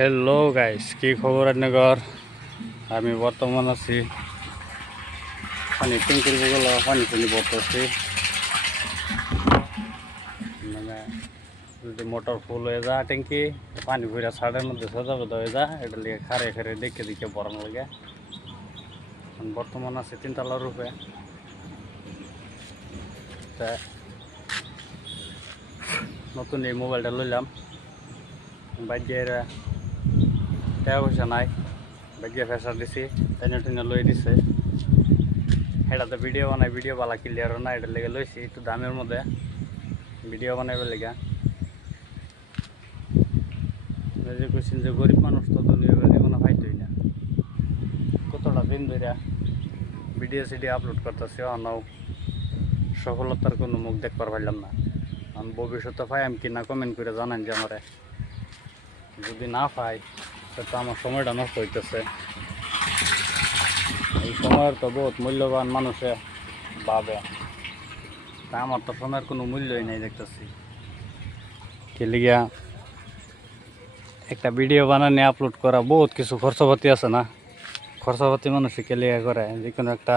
Hello guys, কি খবর আপনার? আমি বর্তমান আছি পানি ট্যাঙ্কির বগলে পানি ভরতেছি। মানে যদি মোটর ফুল হয়ে যায় ট্যাঙ্কি, পানি ভরে ছাড়ের মধ্যে সোজা বোধা হয়ে যায়, এটা লিগে খারে খারে দেখে দেখে ভরানো লাগে। বর্তমান আছে 3 তলার রূপে। তা নতুন এই মোবাইলটা লইলাম, বাইরে টাকা পয়সা নাই, বাইরে ফেসার দিছি, টাইনে টুইনে লই দিছে। এটাতে ভিডিও বানাই, ভিডিও বালা ক্লিয়ার না, এটার লেগে লইছি একটু দামের মধ্যে ভিডিও বানাইবার লেগে। যে কইছেন যে গরিব মানুষ তো দুনিয়া জীবনে পাইতই না, কতটা দিন ধরে ভিডিও সিডিও আপলোড করতেছি, অনাও সফলতার কোনো মুখ দেখবার পারলাম না। আমি ভবিষ্যতে পাই আমি কিনা কমেন্ট করে জানান যে আমারে, যদি না পাই তো আমার সময়টা নষ্ট হইতেছে। এই সময়ের তো বহুত মূল্যবান মানুষে ভাবে, তা আমার তো সময়ের কোনো মূল্যই নেই দেখতেছি। কে লিগা একটা ভিডিও বানানি আপলোড করা বহুত কিছু খরচপাতি আছে না, খরচপাতি মানুষে কে লিগা করে, যে কোনো একটা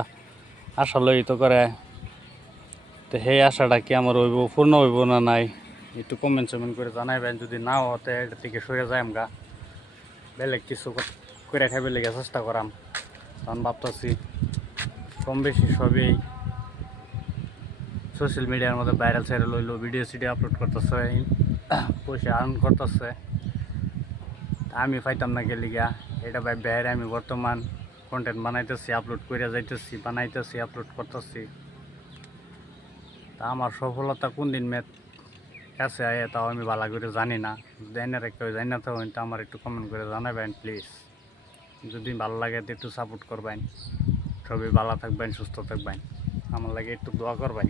আশা লই তো করে। তো সেই আশাটা কি আমার হইব, পূর্ণ হইব না নাই, একটু কমেন্ট সমেন্ট করে জানাইবেন। যদি নাও হতে এটা থেকে সরে যায় আমগা, বেলেগ কিছু করে খাইবে লেগে চেষ্টা করাম। তখন ভাবতেছি কম বেশি সবই সোশ্যাল মিডিয়ার মধ্যে ভাইরাল সাইরাল হইলো, ভিডিও সিডিও আপলোড করতেছে, পয়সা আর্ন করতেছে। আমি পাইতাম না গেলিগা, এটা ভাই বাইরে আমি বর্তমান কন্টেন্ট বানাইতেছি, আপলোড করে যাইতেছি, বানাইতেছি, আপলোড করতেছি। তা আমার সফলতা কোন দিন কাছে আয় তাও আমি ভালো করে জানি না। জানার কেউ জানি না তো আমার একটু কমেন্ট করে জানাবেন প্লিজ। যদি ভালো লাগে তো একটু সাপোর্ট করবেন। সবাই ভালো থাকবেন, সুস্থ থাকবেন, আমার লাগে একটু দোয়া করবেন।